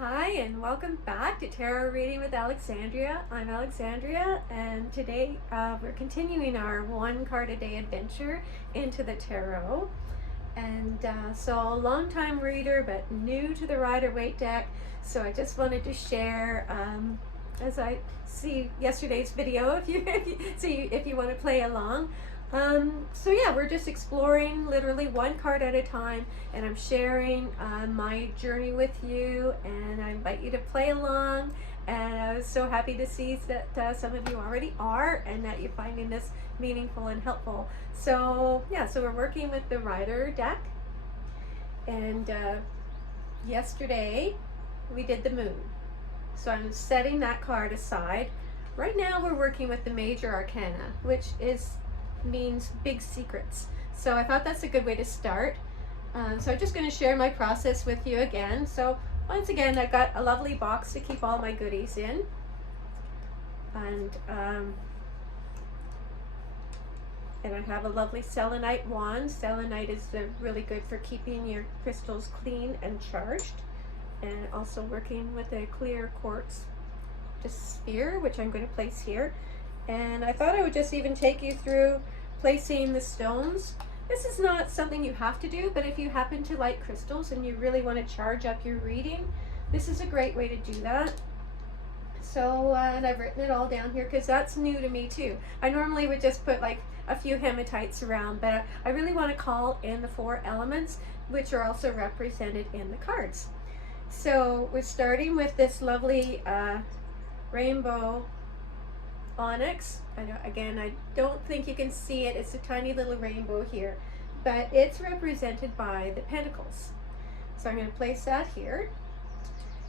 Hi, and welcome back to Tarot Reading with Alexandria. I'm Alexandria, and today we're continuing our one card a day adventure into the tarot. And so, long-time reader, but new to the Rider-Waite deck. So I just wanted to share, as I see yesterday's video, if you want to play along. So yeah, we're just exploring literally one card at a time, and I'm sharing my journey with you, and I invite you to play along. And I was so happy to see that some of you already are, and that you're finding this meaningful and helpful. So yeah, so we're working with the Rider deck, and yesterday we did the Moon. So I'm setting that card aside. Right now we're working with the Major Arcana, which means big secrets. So I thought that's a good way to start. So I'm just going to share my process with you again. So once again, I've got a lovely box to keep all my goodies in. And I have a lovely selenite wand. Selenite is really good for keeping your crystals clean and charged. And also working with a clear quartz just sphere, which I'm going to place here. And I thought I would just even take you through placing the stones. This is not something you have to do, but if you happen to like crystals and you really want to charge up your reading, this is a great way to do that. So, and I've written it all down here because that's new to me too. I normally would just put like a few hematites around, but I really want to call in the 4 elements, which are also represented in the cards. So we're starting with this lovely rainbow onyx. I don't think you can see it. It's a tiny little rainbow here, but it's represented by the pentacles. So I'm going to place that here.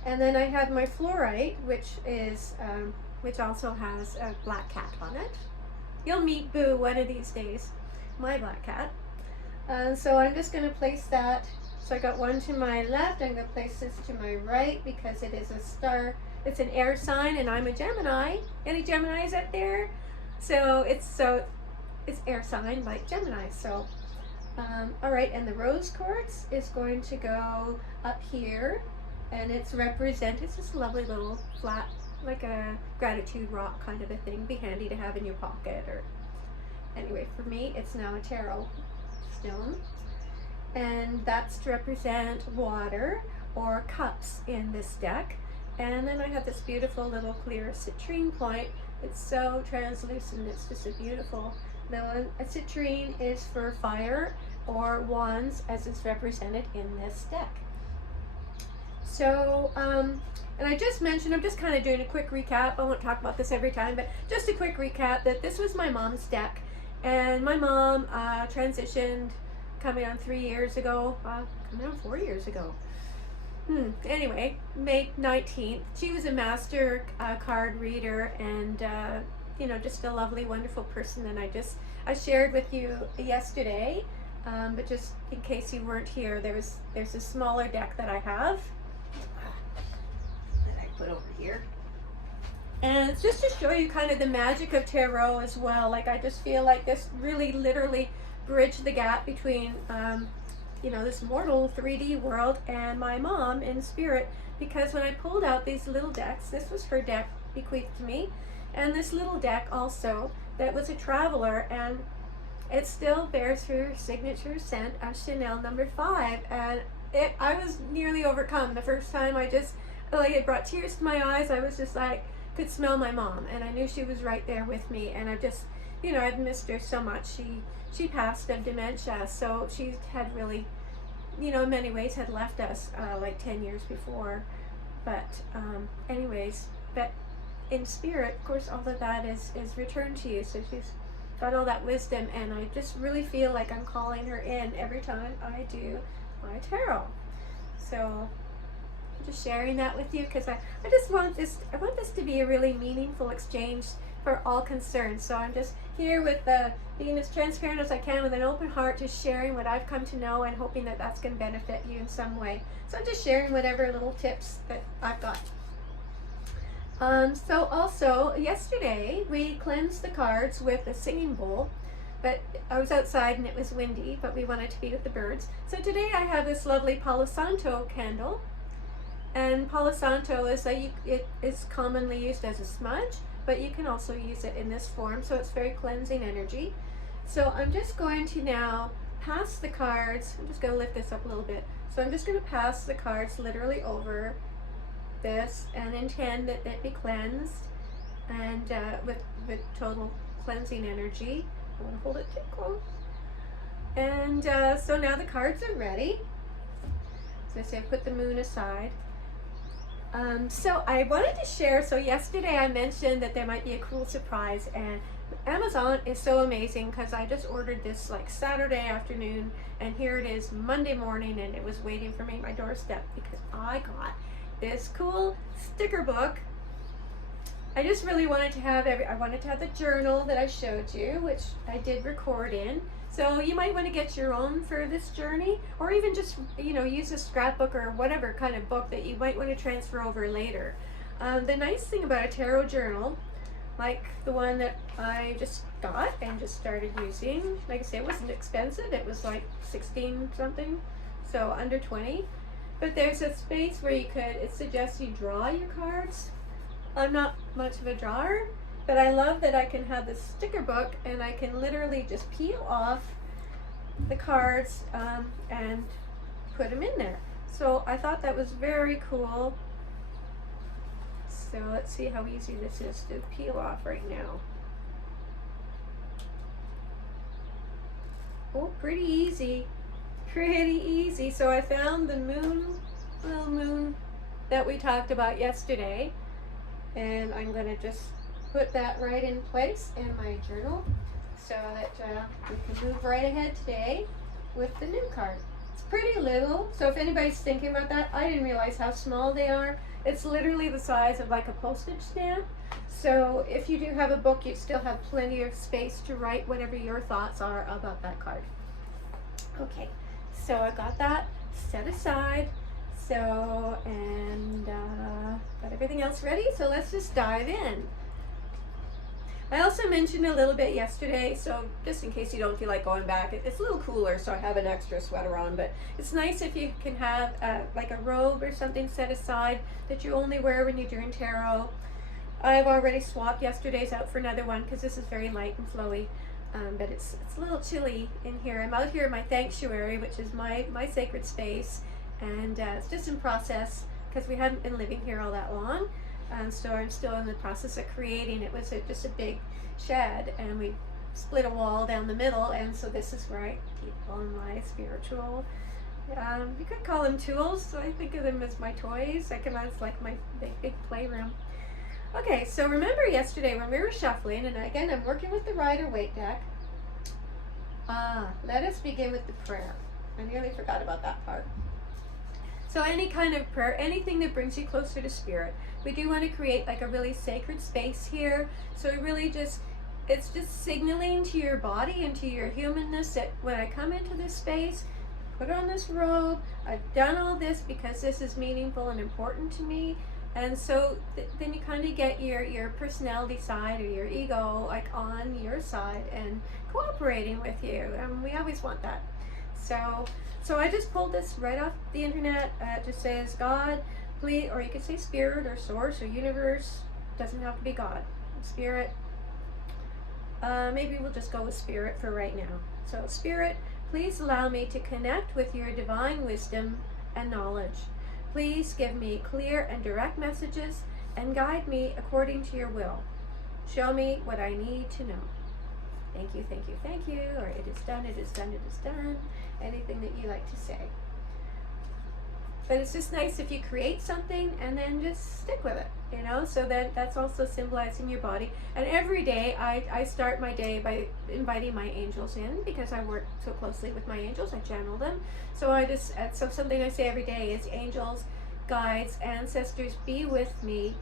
And then I have my fluorite, which also has a black cat on it. You'll meet Boo one of these days, my black cat. So I'm just going to place that. So I got one to my left. I'm going to place this to my right because it is a star. It's an air sign, and I'm a Gemini. Any Geminis out there? So it's air sign like Gemini. So all right, and the rose quartz is going to go up here, and it's represented. It's this lovely little flat, like a gratitude rock kind of a thing. Be handy to have in your pocket, or anyway, for me, it's now a tarot stone, and that's to represent water or cups in this deck. And then I have this beautiful little clear citrine point. It's so translucent. It's just a beautiful little. A citrine is for fire or wands, as is represented in this deck. So, and I just mentioned, I'm just kind of doing a quick recap. I won't talk about this every time, but just a quick recap that this was my mom's deck. And my mom transitioned coming on 3 years ago, coming on 4 years ago. Anyway, May 19th. She was a master card reader, and you know, just a lovely, wonderful person. And I shared with you yesterday, but just in case you weren't here, there's a smaller deck that I have that I put over here, and it's just to show you kind of the magic of tarot as well. Like, I just feel like this really literally bridged the gap between you know, this mortal 3D world and my mom in spirit, because when I pulled out these little decks, this was her deck bequeathed to me, and this little deck also that was a traveler, and it still bears her signature scent of Chanel number 5, and I was nearly overcome the first time. It brought tears to my eyes. I was just like, could smell my mom, and I knew she was right there with me, and I just, you know, I'd missed her so much. She passed of dementia, so she had really, you know, in many ways had left us like 10 years before. But anyways, but in spirit, of course, all of that is returned to you. So she's got all that wisdom, and I just really feel like I'm calling her in every time I do my tarot. So I'm just sharing that with you because I want this to be a really meaningful exchange for all concerned. So I'm just here with being as transparent as I can, with an open heart, just sharing what I've come to know, and hoping that that's going to benefit you in some way. So I'm just sharing whatever little tips that I've got. So also yesterday we cleansed the cards with a singing bowl, but I was outside and it was windy, but we wanted to be with the birds. So today I have this lovely Palo Santo candle, And Palo Santo is it is commonly used as a smudge, but you can also use it in this form, so it's very cleansing energy. So I'm just going to now pass the cards. I'm just going to lift this up a little bit. So I'm just going to pass the cards literally over this and intend that it be cleansed and with total cleansing energy. I want to hold it too close. And so now the cards are ready. So I say I put the moon aside. So I wanted to share, so yesterday I mentioned that there might be a cool surprise, and Amazon is so amazing because I just ordered this like Saturday afternoon, and here it is Monday morning, and it was waiting for me at my doorstep because I got this cool sticker book. I just really wanted to have I wanted to have the journal that I showed you, which I did record in. So you might want to get your own for this journey, or even just, you know, use a scrapbook or whatever kind of book that you might want to transfer over later. The nice thing about a tarot journal, like the one that I just got and just started using, like I say, it wasn't expensive. It was like 16 something, so under 20. But there's a space where you could, it suggests you draw your cards. I'm not much of a drawer, but I love that I can have this sticker book and I can literally just peel off the cards and put them in there. So I thought that was very cool. So let's see how easy this is to peel off right now. Oh, pretty easy. Pretty easy. So I found the little moon that we talked about yesterday. And I'm going to just put that right in place in my journal so that we can move right ahead today with the new card. It's pretty little, so if anybody's thinking about that, I didn't realize how small they are. It's literally the size of like a postage stamp. So if you do have a book, you still have plenty of space to write whatever your thoughts are about that card. Okay, so I got that set aside. So, and got everything else ready, so let's just dive in. I also mentioned a little bit yesterday, so just in case you don't feel like going back, it's a little cooler, so I have an extra sweater on, but it's nice if you can have like a robe or something set aside that you only wear when you're doing tarot. I've already swapped yesterday's out for another one because this is very light and flowy, but it's a little chilly in here. I'm out here in my sanctuary, which is my sacred space, and it's just in process because we haven't been living here all that long. So I'm still in the process of creating. It was just a big shed, and we split a wall down the middle, and so this is where I keep all my spiritual, you could call them tools. So I think of them as my toys. It's like my big playroom. Okay, so remember yesterday when we were shuffling, and again I'm working with the Rider-Waite deck. Let us begin with the prayer. I nearly forgot about that part. So any kind of prayer, anything that brings you closer to spirit. We do want to create like a really sacred space here. So it really it's just signaling to your body and to your humanness that when I come into this space, put on this robe, I've done all this because this is meaningful and important to me. And so then you kind of get your personality side or your ego like on your side and cooperating with you. And we always want that. So I just pulled this right off the internet. It just says God, please, or you could say spirit or source or universe. Doesn't have to be God. Spirit. Maybe we'll just go with spirit for right now. So spirit, please allow me to connect with your divine wisdom and knowledge. Please give me clear and direct messages and guide me according to your will. Show me what I need to know. Thank you, thank you, thank you, or it is done, it is done, it is done. Anything that you like to say. But it's just nice if you create something and then just stick with it, you know? So that's also symbolizing your body. And every day I start my day by inviting my angels in because I work so closely with my angels. I channel them. So something I say every day is angels, guides, ancestors, be with me,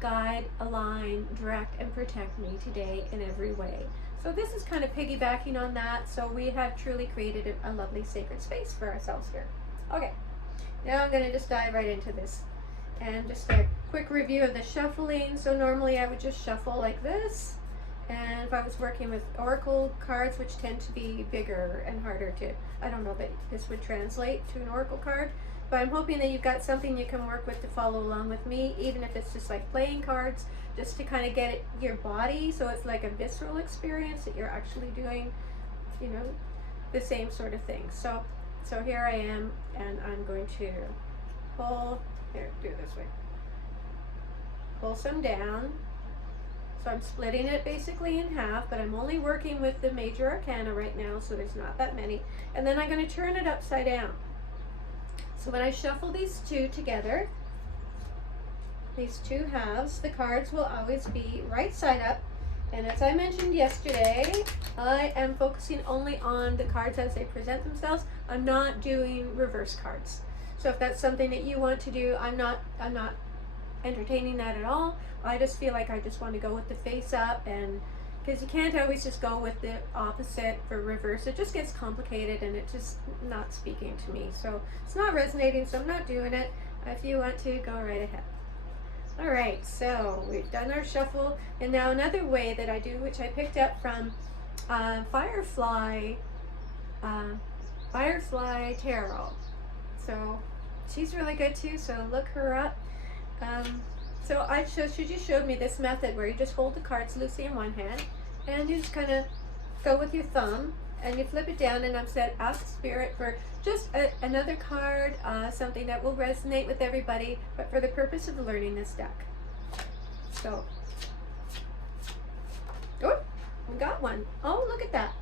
guide, align, direct, and protect me today in every way. So this is kind of piggybacking on that. So we have truly created a lovely sacred space for ourselves here. Okay, now I'm going to just dive right into this. And just a quick review of the shuffling. So normally I would just shuffle like this. And if I was working with oracle cards, which tend to be bigger and harder to, I don't know that this would translate to an oracle card, But I'm hoping that you've got something you can work with to follow along with me, even if it's just like playing cards, just to kind of get it, your body, so it's like a visceral experience that you're actually doing, you know, the same sort of thing. So here I am, and I'm going to pull, here, do it this way. Pull some down. So I'm splitting it basically in half, but I'm only working with the major arcana right now, so there's not that many. And then I'm going to turn it upside down. So when I shuffle these two together, these two halves, the cards will always be right side up. And as I mentioned yesterday, I am focusing only on the cards as they present themselves. I'm not doing reverse cards. So if that's something that you want to do, I'm not entertaining that at all. I just feel like I just want to go with the face up, and because you can't always just go with the opposite for reverse. It just gets complicated and it's just not speaking to me. So it's not resonating, so I'm not doing it. If you want to, go right ahead. All right, so we've done our shuffle, and now another way that I do, which I picked up from Firefly Tarot. So she's really good too, so look her up. So she just showed me this method where you just hold the cards loosely in one hand, and you just kind of go with your thumb, and you flip it down, and I'm said, ask Spirit for just another card, something that will resonate with everybody, but for the purpose of learning this deck. So, oh, we got one. Oh, look at that.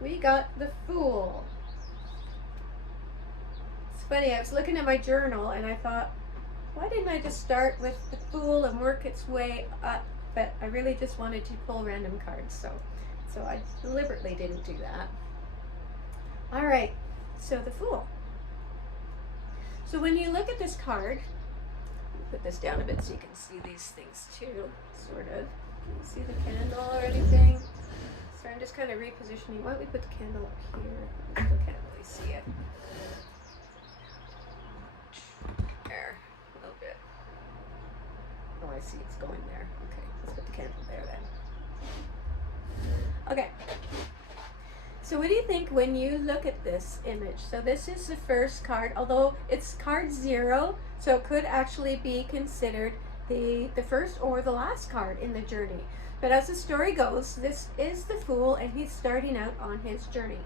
We got the Fool. It's funny, I was looking at my journal, and I thought, why didn't I just start with the Fool and work its way up? But I really just wanted to pull random cards, so I deliberately didn't do that. All right, so the Fool. So when you look at this card, put this down a bit so you can see these things too, sort of. Can you see the candle or anything? So I'm just kind of repositioning. Why don't we put the candle up here? I still can't really see it. There, a little bit. Oh, I see it's going there. Okay, let's put the candle there then. Okay. So what do you think when you look at this image? So this is the first card, although it's card 0, so it could actually be considered the first or the last card in the journey. But as the story goes, this is the Fool, and he's starting out on his journey.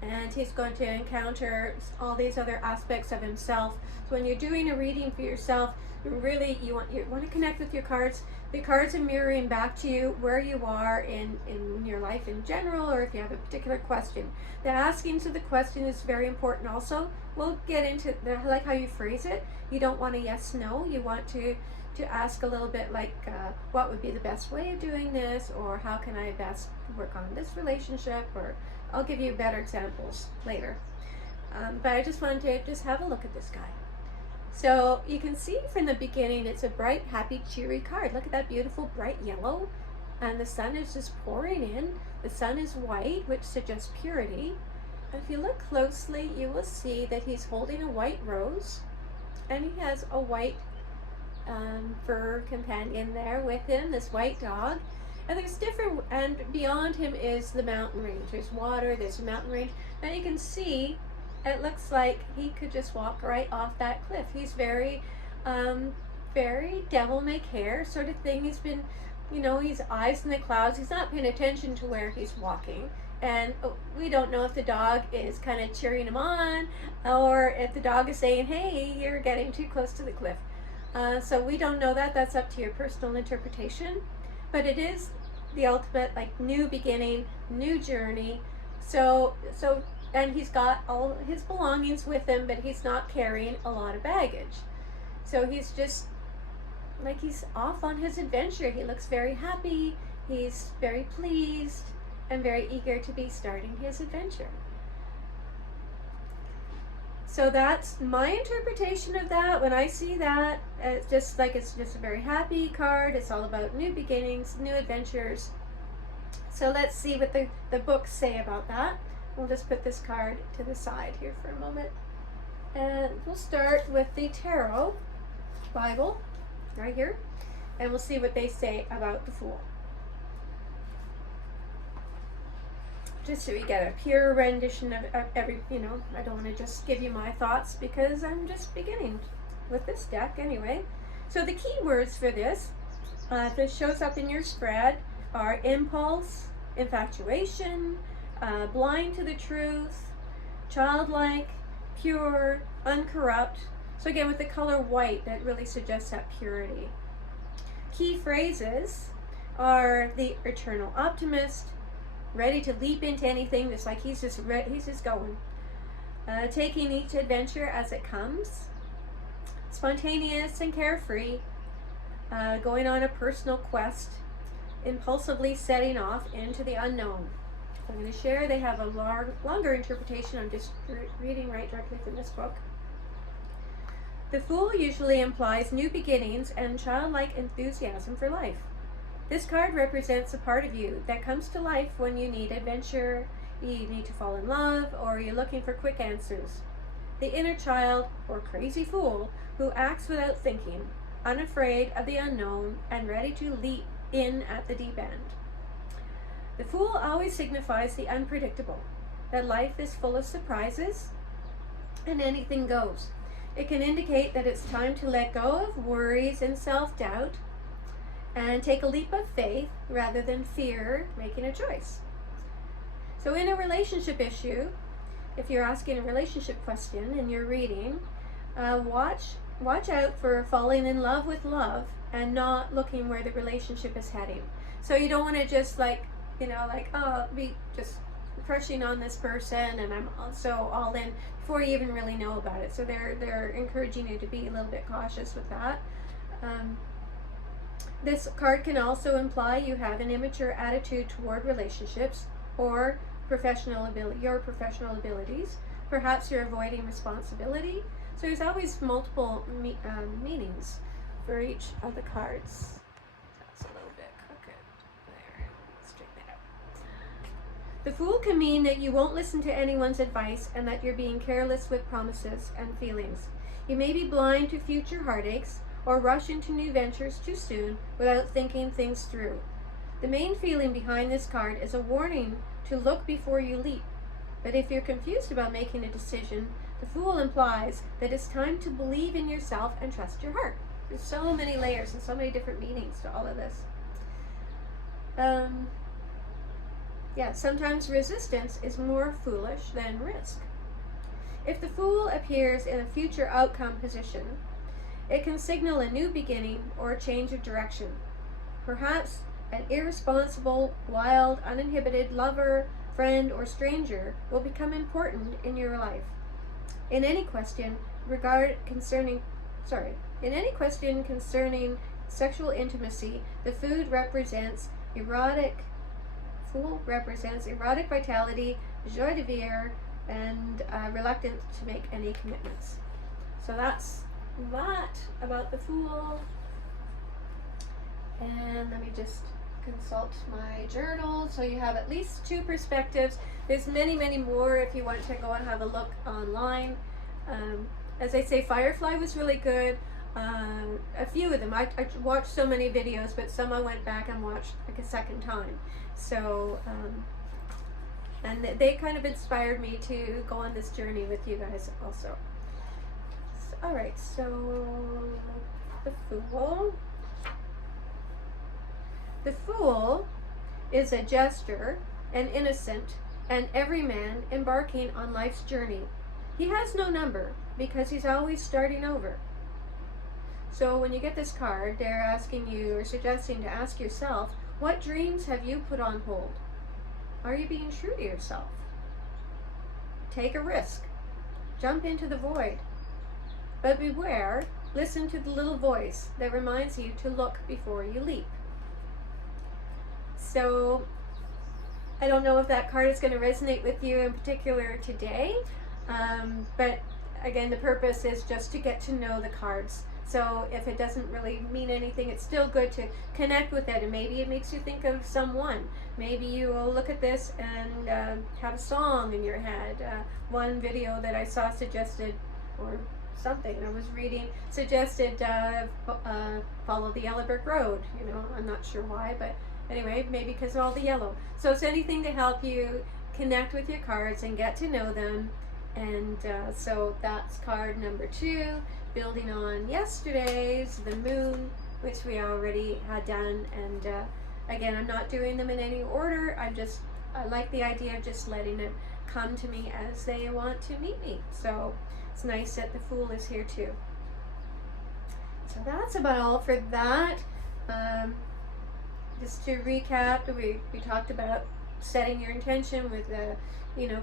And he's going to encounter all these other aspects of himself. So when you're doing a reading for yourself, really you want to connect with your cards. The cards are mirroring back to you where you are in your life in general, or if you have a particular question. The asking to the question is very important also. We'll get into I like how you phrase it. You don't want a yes, no. You want to ask a little bit like, what would be the best way of doing this, or how can I best work on this relationship, or I'll give you better examples later. But I just wanted to just have a look at this guy. So you can see from the beginning, it's a bright, happy, cheery card. Look at that beautiful bright yellow. And the sun is just pouring in. The sun is white, which suggests purity. And if you look closely, you will see that he's holding a white rose. And he has a white fur companion there with him, this white dog. And there's different, and beyond him is the mountain range. There's water, there's a mountain range. Now you can see, it looks like he could just walk right off that cliff. He's very devil-may-care sort of thing. He's been, he's eyes in the clouds. He's not paying attention to where he's walking. And we don't know if the dog is kind of cheering him on, or if the dog is saying, hey, you're getting too close to the cliff. So we don't know that. That's up to your personal interpretation. But it is the ultimate, like, new beginning, new journey. And he's got all his belongings with him, but he's not carrying a lot of baggage. So he's just, like, he's off on his adventure. He looks very happy. He's very pleased and very eager to be starting his adventure. So that's my interpretation of that. When I see that, it's just a very happy card. It's all about new beginnings, new adventures. So let's see what the books say about that. We'll just put this card to the side here for a moment. And we'll start with the Tarot Bible right here. And we'll see what they say about the Fool. just so you get a pure rendition of every, I don't want to just give you my thoughts because I'm just beginning with this deck anyway. So the key words for this, that shows up in your spread, are impulse, infatuation, blind to the truth, childlike, pure, uncorrupt. So again, with the color white, that really suggests that purity. Key phrases are the eternal optimist, ready to leap into anything, just like he's just going. Taking each adventure as it comes. Spontaneous and carefree. Going on a personal quest. Impulsively setting off into the unknown. So I'm going to share. They have a longer interpretation. I'm just reading right directly from this book. The Fool usually implies new beginnings and childlike enthusiasm for life. This card represents a part of you that comes to life when you need adventure, you need to fall in love, or you're looking for quick answers. The inner child, or crazy fool, who acts without thinking, unafraid of the unknown, and ready to leap in at the deep end. The Fool always signifies the unpredictable, that life is full of surprises, and anything goes. It can indicate that it's time to let go of worries and self-doubt, and take a leap of faith rather than fear making a choice. So in a relationship issue, if you're asking a relationship question in your reading, watch out for falling in love with love and not looking where the relationship is heading. So you don't want to just be just crushing on this person and I'm so all in before you even really know about it. So they're encouraging you to be a little bit cautious with that. This card can also imply you have an immature attitude toward relationships or your professional abilities. Perhaps you're avoiding responsibility. So there's always multiple meanings for each of the cards. That's a little bit crooked. There, straighten it out. The Fool can mean that you won't listen to anyone's advice and that you're being careless with promises and feelings. You may be blind to future heartaches or rush into new ventures too soon without thinking things through. The main feeling behind this card is a warning to look before you leap. But if you're confused about making a decision, the Fool implies that it's time to believe in yourself and trust your heart. There's so many layers and so many different meanings to all of this. Sometimes resistance is more foolish than risk. If the Fool appears in a future outcome position, it can signal a new beginning or a change of direction. Perhaps an irresponsible, wild, uninhibited lover, friend, or stranger will become important in your life. In any question concerning sexual intimacy, the Fool represents erotic vitality, joie de vivre, and reluctance to make any commitments. So that's that about the Fool. And let me just consult my journal so you have at least two perspectives. There's many more if you want to go and have a look online. As I say, Firefly was really good. A few of them, I watched so many videos, but some I went back and watched like a second time. So and they kind of inspired me to go on this journey with you guys also. Alright, so the Fool. The Fool is a jester, an innocent, and every man embarking on life's journey. He has no number because he's always starting over. So when you get this card, they're asking you or suggesting to ask yourself, what dreams have you put on hold? Are you being true to yourself? Take a risk. Jump into the void. But beware, listen to the little voice that reminds you to look before you leap. So I don't know if that card is going to resonate with you in particular today, but again, the purpose is just to get to know the cards. So if it doesn't really mean anything, it's still good to connect with it, and maybe it makes you think of someone. Maybe you will look at this and have a song in your head. One video that I saw suggested, or something I was reading, suggested follow the yellow brick road. You know, I'm not sure why, but anyway, maybe because of all the yellow. So it's anything to help you connect with your cards and get to know them. And so that's card number 2, building on yesterday's, the moon, which we already had done. And again, I'm not doing them in any order. I like the idea of just letting it come to me as they want to meet me. So it's nice that the Fool is here too. So that's about all for that. Just to recap, we talked about setting your intention with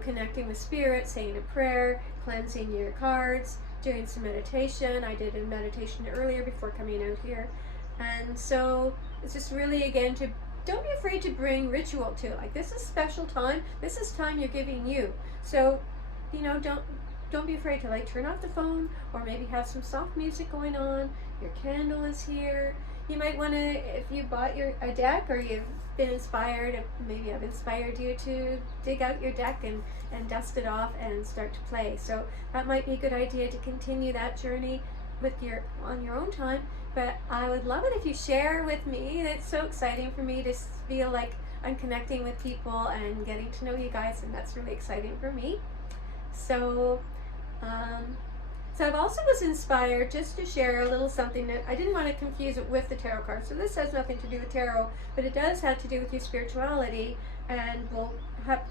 connecting with spirit, saying a prayer, cleansing your cards, doing some meditation. I did a meditation earlier before coming out here. And so it's just really, again, don't be afraid to bring ritual to it. Like, this is special time. This is time you're giving you. So, don't be afraid to turn off the phone, or maybe have some soft music going on. Your candle is here. You might want to, if you bought a deck, or you've been inspired, maybe I've inspired you to dig out your deck and dust it off and start to play. So that might be a good idea to continue that journey on your own time. But I would love it if you share with me. It's so exciting for me to feel like I'm connecting with people and getting to know you guys, and that's really exciting for me. So I've also was inspired just to share a little something that I didn't want to confuse it with the tarot cards. So this has nothing to do with tarot, but it does have to do with your spirituality, and will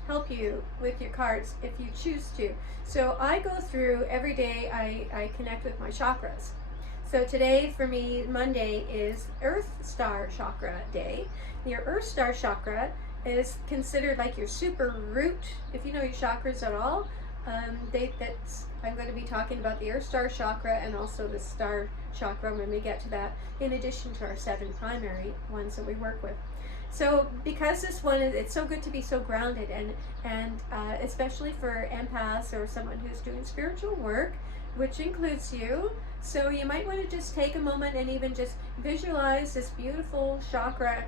help you with your cards if you choose to. So I go through every day, I connect with my chakras. So today for me, Monday, is Earth Star Chakra Day. Your Earth Star Chakra is considered like your super root, if you know your chakras at all. I'm going to be talking about the Earth Star Chakra and also the Star Chakra when we get to that, in addition to our 7 primary ones that we work with. So because this one it's so good to be so grounded, and especially for empaths or someone who's doing spiritual work, which includes you. So you might want to just take a moment and even just visualize this beautiful chakra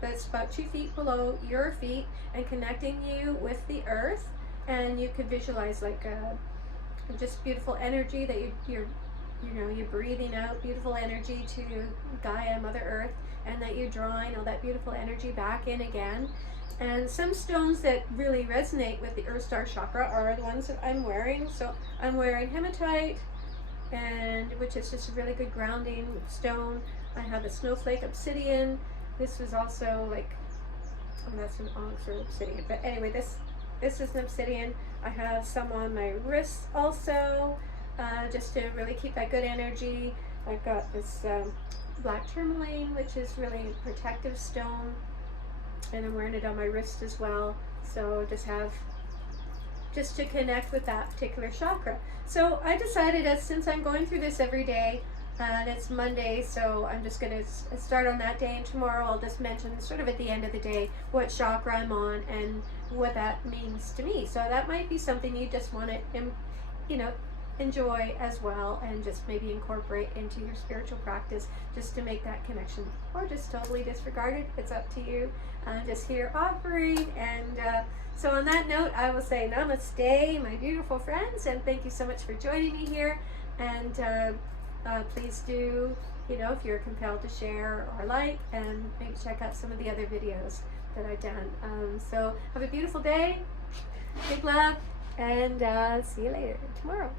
that's about 2 feet below your feet and connecting you with the earth. And you could visualize just beautiful energy that you're breathing out beautiful energy to Gaia, Mother Earth, and that you're drawing all that beautiful energy back in again. And some stones that really resonate with the Earth Star Chakra are the ones that I'm wearing. So I'm wearing hematite, which is just a really good grounding stone. I have a snowflake obsidian. This was also that's an onyx or obsidian. But anyway, this is an obsidian. I have some on my wrists also, just to really keep that good energy. I've got this black tourmaline, which is really a protective stone, and I'm wearing it on my wrist as well. So just to connect with that particular chakra. So I decided that since I'm going through this every day, and it's Monday, so I'm just going to start on that day, and tomorrow I'll just mention sort of at the end of the day what chakra I'm on and what that means to me. So that might be something you just want to, enjoy as well, and just maybe incorporate into your spiritual practice, just to make that connection, or just totally disregard it. It's up to you. I'm just here offering, and so on that note, I will say namaste, my beautiful friends, and thank you so much for joining me here. And please do, if you're compelled to share or and maybe check out some of the other videos that I've done. So have a beautiful day, big love, and see you later tomorrow.